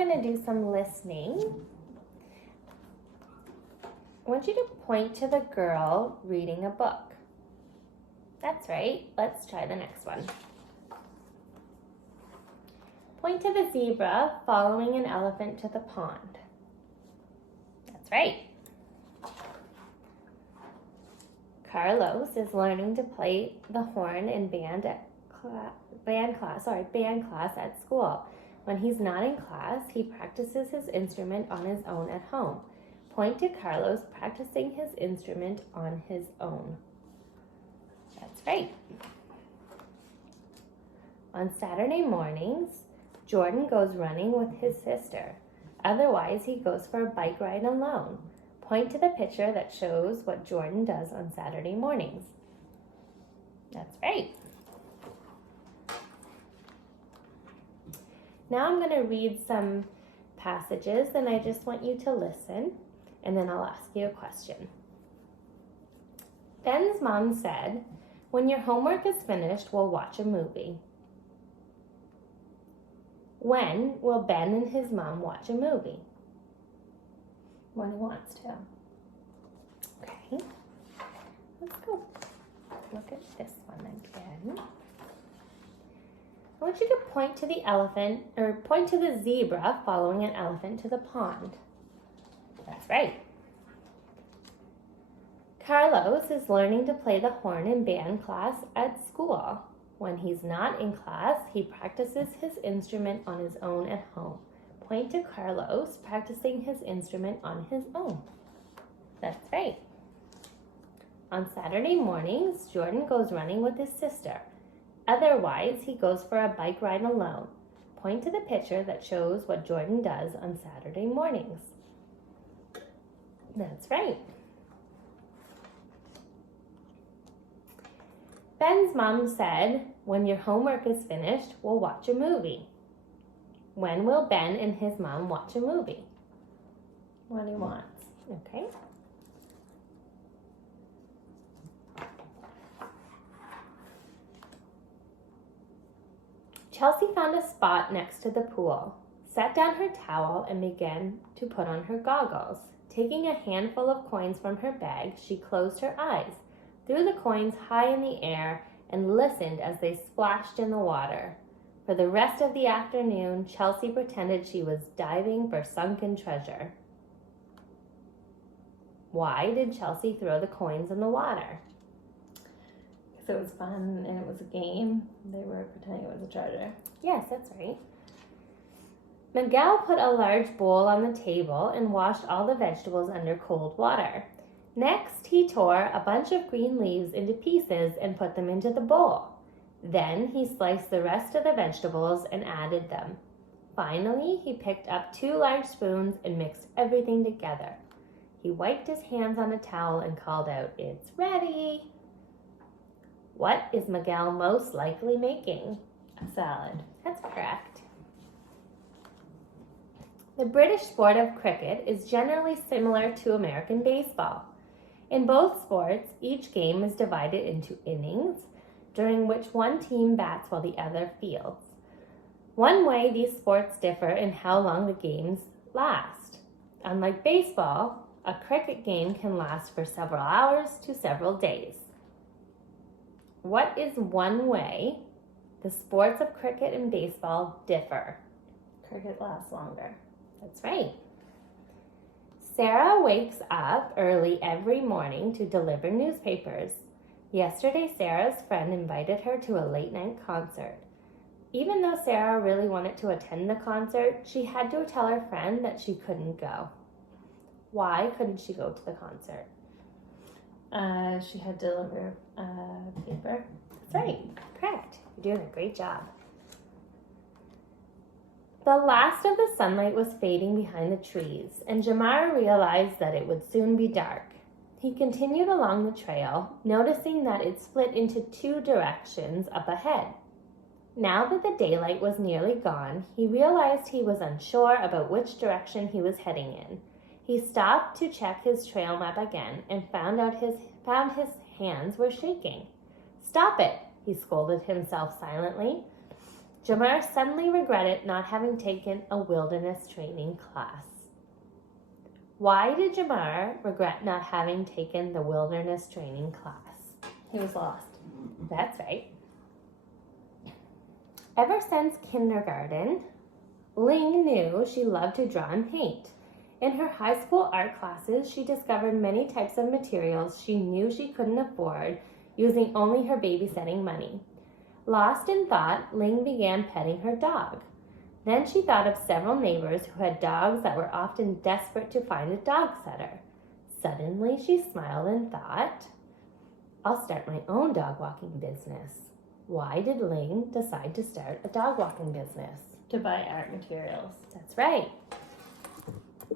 we're going to do some listening. I want you to point to the girl reading a book. That's right. Let's try the next one. Point to the zebra following an elephant to the pond. That's right. Carlos is learning to play the horn in band class at school. When he's not in class, he practices his instrument on his own at home. Point to Carlos practicing his instrument on his own. That's right. On Saturday mornings, Jordan goes running with his sister. Otherwise, he goes for a bike ride alone. Point to the picture that shows what Jordan does on Saturday mornings. That's right. Now I'm going to read some passages, and I just want you to listen, and then I'll ask you a question. Ben's mom said, "When your homework is finished, we'll watch a movie." When will Ben and his mom watch a movie? When he wants to. Okay, let's go look at this one again. I want you to point to the elephant, or point to the zebra following an elephant to the pond. That's right. Carlos is learning to play the horn in band class at school. When he's not in class, he practices his instrument on his own at home. Point to Carlos practicing his instrument on his own. That's right. On Saturday mornings, Jordan goes running with his sister. Otherwise, he goes for a bike ride alone. Point to the picture that shows what Jordan does on Saturday mornings. That's right. Ben's mom said, "When your homework is finished, we'll watch a movie." When will Ben and his mom watch a movie? When he wants. Okay. Chelsea found a spot next to the pool, set down her towel, and began to put on her goggles. Taking a handful of coins from her bag, she closed her eyes, threw the coins high in the air, and listened as they splashed in the water. For the rest of the afternoon, Chelsea pretended she was diving for sunken treasure. Why did Chelsea throw the coins in the water? Because it was fun and it was a game. They were pretending it was a treasure. Yes, that's right. Miguel put a large bowl on the table and washed all the vegetables under cold water. Next, he tore a bunch of green leaves into pieces and put them into the bowl. Then he sliced the rest of the vegetables and added them. Finally, he picked up 2 large spoons and mixed everything together. He wiped his hands on a towel and called out, "It's ready!" What is Miguel most likely making? A salad. That's correct. The British sport of cricket is generally similar to American baseball. In both sports, each game is divided into innings, during which one team bats while the other fields. One way these sports differ in how long the games last. Unlike baseball, a cricket game can last for several hours to several days. What is one way the sports of cricket and baseball differ? Cricket lasts longer. That's right. Sarah wakes up early every morning to deliver newspapers. Yesterday, Sarah's friend invited her to a late-night concert. Even though Sarah really wanted to attend the concert, she had to tell her friend that she couldn't go. Why couldn't she go to the concert? She had to deliver paper. That's right. Correct. You're doing a great job. The last of the sunlight was fading behind the trees, and Jamar realized that it would soon be dark. He continued along the trail, noticing that it split into 2 directions up ahead. Now that the daylight was nearly gone, he realized he was unsure about which direction he was heading in. He stopped to check his trail map again and found his hands were shaking. "Stop it," he scolded himself silently. Jamar suddenly regretted not having taken a wilderness training class. Why did Jamar regret not having taken the wilderness training class? He was lost. That's right. Ever since kindergarten, Ling knew she loved to draw and paint. In her high school art classes, she discovered many types of materials she knew she couldn't afford using only her babysitting money. Lost in thought, Ling began petting her dog. Then she thought of several neighbors who had dogs that were often desperate to find a dog sitter. Suddenly, she smiled and thought, I'll start my own dog walking business. Why did Ling decide to start a dog walking business? To buy art materials. That's right.